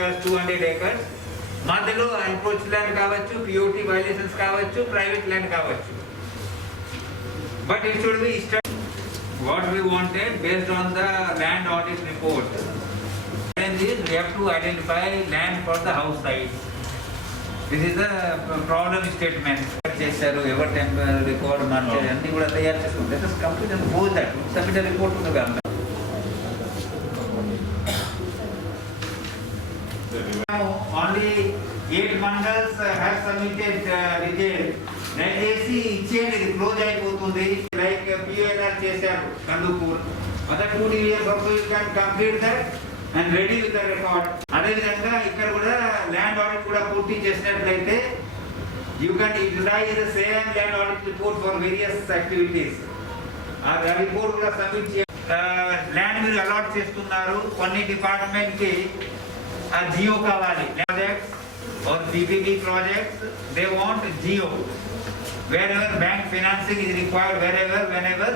200 acres మధ్యలో encroach land కావచ్చు, POT violations కావచ్చు, ప్రైవేట్ ల్యాండ్ కావచ్చు. But it should be what we wanted based on the land audit report. And this we have to identify land for the house site. This is the problem statement. చేశారు ever temper record మార్చారు అన్ని కూడా తయారు చేసుకుంటే let us complete and go that submit a report to the government. Only 8 mandals have submitted detail. దయచేసి ఇచ్చేయండి, ఇది క్లోజ్ అయిపోతుంది. లైక్ పిఎల్ఆర్ చేశారు కందుకూర్, అదర్ 2 years also you can complete that and ready with the record. అదే విధంగా ఇక్కడ కూడా ల్యాండ్ ఆడిట్ కూడా పూర్తి చేసినట్లయితే you can utilize the same land audit report for various activities. ఆ రిపోర్ట్ కూడా సబ్మిట్ ల్యాండ్ మీరు అలాట్ చేస్తున్నారు, కొన్ని డిపార్ట్మెంట్ కి జియో కావాలి. Projects or PPP projects, they want geo. Wherever bank financing is required, whenever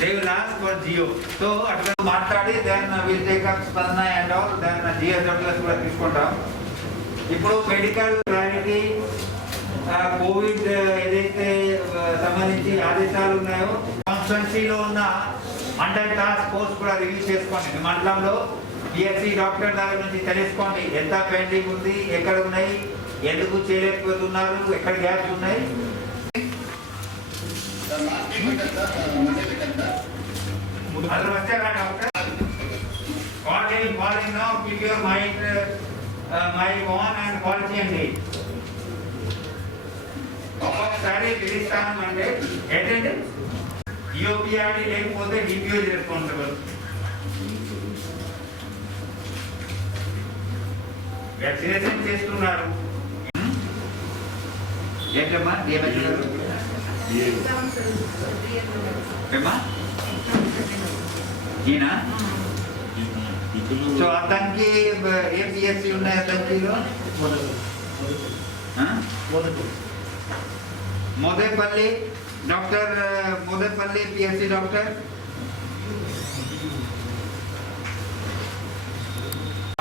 they will ask for geo. So atla matladi then we'll take up Spandana and all, then GSWS కూడా తీసుకుంటాం. ఇప్పుడు medical clarity Covid ఏదైతే సంబంధించి ఆదేశాలు ఉన్నాయో కాన్స్టిట్యున్సీలో ఉన్న mandal task force కూడా రివ్యూ చేసుకోండి. మండలంలో పిఎస్సి డాక్టర్ దగ్గర నుంచి తెలుసుకోండి ఎంత పెండింగ్ ఉంది, ఎక్కడ ఉన్నాయి, ఎందుకు చేయలేకపోతున్నారు, ఎక్కడ గ్యాప్స్ ఉన్నాయి. అందరూ వచ్చారా doctor? Calling now, keep your mind on and call చేయండి. ఒక్కొక్కసారి పిలుస్తాను అంటే ఏంటంటే ఈఓపిఆర్డి లేకపోతే డిపిఓ రెస్పాన్సిబుల్. వ్యాక్సినేషన్ చేస్తున్నారు. ఏంటమ్మా ఈయన సో అతనికి ఏ పిఎస్సి ఉన్నాయి అతనికి మోదేపల్లి డాక్టర్, మోదేపల్లి పిఎస్సి డాక్టర్.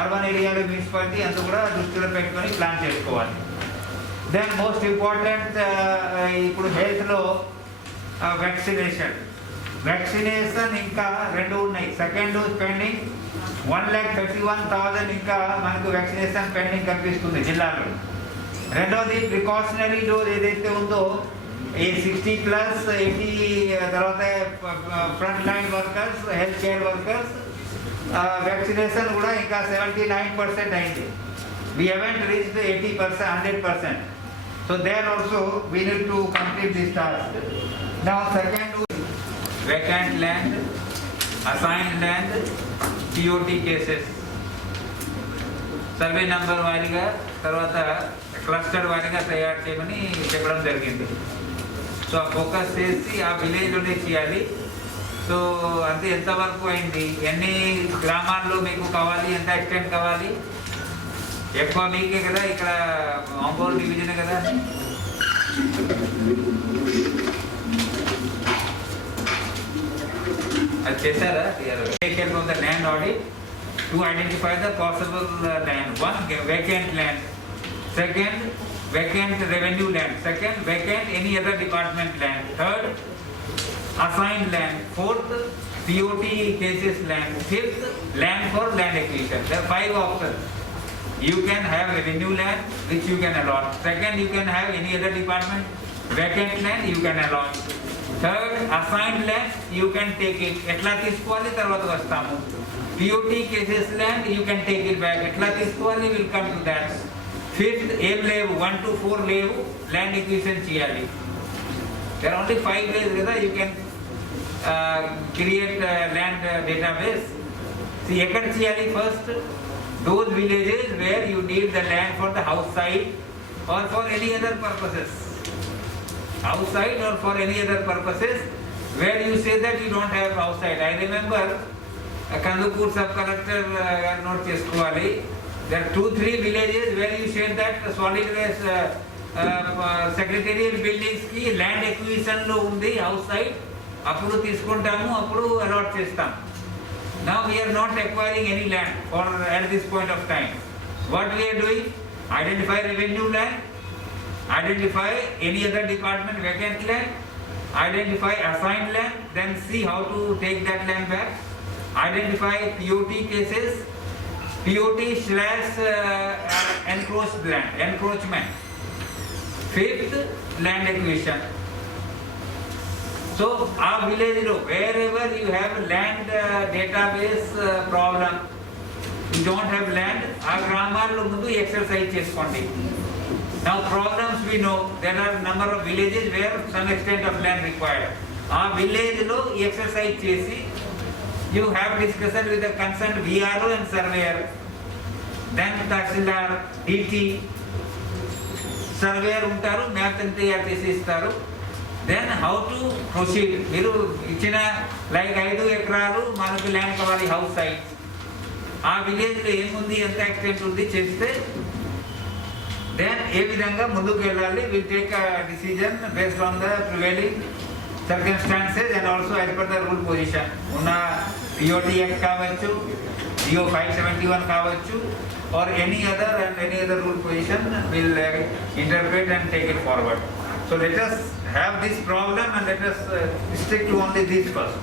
అర్బన్ ఏరియాలో మున్సిపాలిటీ అంతా కూడా దృష్టిలో పెట్టుకొని ప్లాన్ చేసుకోవాలి. దెన్ మోస్ట్ ఇంపార్టెంట్ ఇప్పుడు హెల్త్లో వ్యాక్సినేషన్ ఇంకా 2 ఉన్నాయి. సెకండ్ డోస్ పెండింగ్ 1,31,000 ఇంకా మనకు వ్యాక్సినేషన్ పెండింగ్ కనిపిస్తుంది జిల్లాలో. రెండవది ప్రికాషనరీ డోస్ ఏదైతే ఉందో 60+, 80 తర్వాత front line workers, health care workers vaccination కూడా ఇంకా 79% అయింది. We haven't reached 80%, 100%. So there also we need to complete this task. Now second, vacant land, assigned land, TOT cases. Survey number వారీగా తర్వాత క్లస్టర్ వారీగా తయారు చేయమని చెప్పడం జరిగింది. సో ఫోకస్ చేసి ఆ విలేజ్లోనే చేయాలి. సో అంటే ఎంతవరకు అయింది, ఎన్ని గ్రామాల్లో మీకు కావాలి, ఎంత ఎక్స్టెంట్ కావాలి, ఎక్కువ మీకే కదా, ఇక్కడ ఆంబోల్ డివిజనే కదా. అది చేశారా? Taken from the land audit to identify the possible land. 1 vacant land, 2nd vacant revenue land, 2nd vacant any other department land, 3rd assigned land, 4th POT cases land, 5th land for land acquisition. There are 5 options. You can have revenue land which you can allot. 2nd, you can have any other department vacant land you can allot. 3rd, assigned land you can take it. ఎట్లా తీసుకోవాలి తర్వాత వస్తాము. POT cases land you can take it back. ఎట్లా తీసుకోవాలి will come to that. 5th, ఏం లేవు 1 to 4 లేవు, land acquisition చేయాలి. There are only 5 ways కదా you can create land database. See ఎక్కడ చేయాలి? First, those villages where you need the land for the house site or for any other purposes. House site or for any other purposes where you say that you don't have house site. I remember Kandukur sub-collector note chesukovali. There are 2-3 villages where you said that solid waste secretariat buildings ki land acquisition lo undi house site, appudu తీసుకుంటాము, appudu allot చేస్తాం. Now we are not acquiring any land for at this point of time. What we are doing? Identify revenue land, identify any other department vacant land, identify assigned land, then see how to take that land back, identify POT cases, POT/encroached land, encroachment. Fifth, land acquisition. So our village, wherever you have land database problem, you don't have land, our gramarlo mundu exercise cheskondi. Now problems we know, there are number of villages where some extent of land required. Our village lo exercise chesi, you have discussion with the concerned VRO and surveyor, then Tahsildar, DT, surveyor untaru, map and tayar chesi istaru. Then how to proceed? మీరు ఇచ్చిన లైక్ 5 ఎకరాలు మనకు ల్యాండ్ కావాలి house site. ఆ విలేజ్లో ఏముంది, ఎంత ఎక్స్టెంట్ ఉంది చేస్తే దెన్ ఏ విధంగా ముందుకు వెళ్ళాలి. Will take a decision based on the prevailing circumstances and also as per the rule position. ఉన్న పిఓటి యాక్ట్ కావచ్చు, జియో 571 కావచ్చు, or any other rule position will interpret and take it forward. So let us have this problem and let us stick to only this first.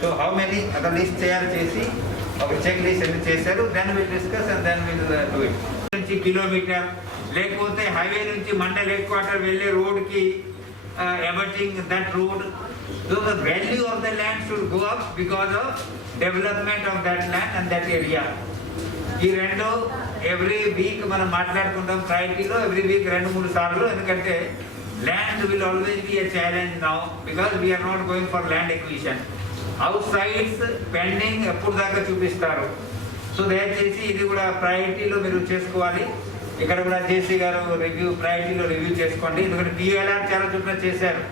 So how many other list share chesi, or check list and chesaru, then we'll discuss and then we'll do it. Kilometer, lekapothe highway nunchi mandal headquarter velle road ki emerging that road. So the value of the land should go up because of development of that land and that area. ఈ రెండు every week మనం మాట్లాడుకుంటాం ప్రయారిటీలో, every week 2-3 సార్లు. ఎందుకంటే land will always be a challenge now because we're not going for land acquisition. House sites pending ఎప్పుడు దాకా చూపిస్తారు. సో దయచేసి ఇది కూడా ప్రయారిటీలో మీరు చేసుకోవాలి. ఇక్కడ కూడా జేసీ గారు ప్రయారిటీలో రివ్యూ చేసుకోండి. ఎందుకంటే POLR చాలా చోట్ల చేశారు.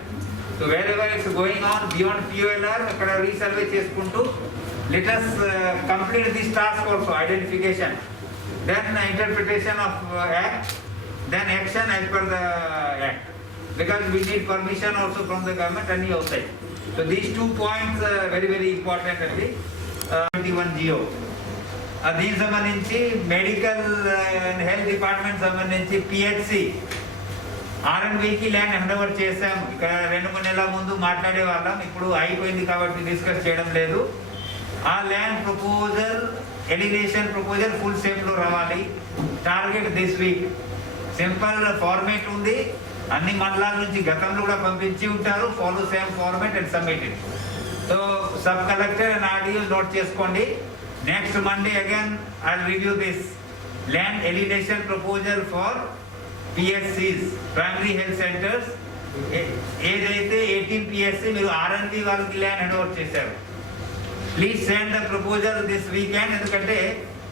So where ever it's going on beyond POLR అక్కడ రీసర్వే చేసుకుంటూ let us complete this task also, identification, then interpretation of act, then action as per the act, because we need permission also from the government and outside. So these 2 points very very important అండి. 21 GO దీనికి సంబంధించి medical and health department సంబంధించి PHC R&Bకి land hand over చేసాం. ఇక్కడ 2-3 నెలల ముందు మాట్లాడే వాళ్ళం, ఇప్పుడు అయిపోయింది కాబట్టి డిస్కస్ చేయడం లేదు. ఆ land proposal elevation proposal full షేప్లో రావాలి. Target this week. Simple format ఉంది, అన్ని మండలాల నుంచి గతంలో కూడా పంపించి ఉంటారు. Follow same format and submitted. So sub collector and RDO note చేసుకోండి. Next Monday again I review this land elevation proposal for PSCs, primary health centres. ఏదైతే 18 PSC మీరు R&B వాళ్ళకి ల్యాండ్ హ్యాండ్ ఓవర్ చేశారు, please send the proposal this weekend. ఎందుకంటే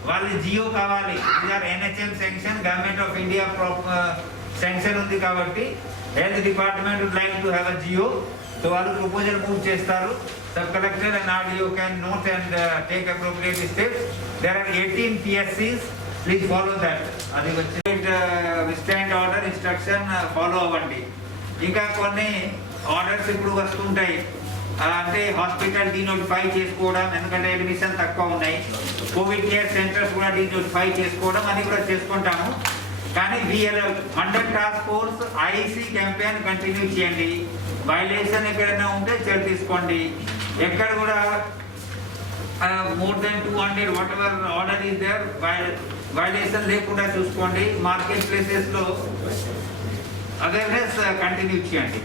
వాళ్ళు GO కావాలి. Either NHM sanction, government of India sanction ఉంది కాబట్టి health department would like to have a GO. So వాళ్ళు ప్రపోజల్ మూవ్ చేస్తారు. Sub collector and RDO can note and take appropriate steps. There are 18 PSCs, please follow that. అది వచ్చి stand order instruction follow అవ్వండి. ఇంకా కొన్ని ఆర్డర్స్ ఇప్పుడు వస్తుంటాయి, అంటే హాస్పిటల్ డీనోటిఫై చేసుకోవడం, ఎందుకంటే అడ్మిషన్ తక్కువ ఉన్నాయి. కోవిడ్ కేర్ సెంటర్స్ కూడా డీనోటిఫై చేసుకోవడం, అది కూడా చేసుకుంటాము. కానీ mandal task force IC campaign continue చేయండి. వైలేషన్ ఎక్కడైనా ఉంటే చర్య తీసుకోండి. ఎక్కడ కూడా more than 200 whatever order is there violation లేకుండా చూసుకోండి. మార్కెట్ ప్లేసెస్లో అవేర్నెస్ కంటిన్యూ చేయండి.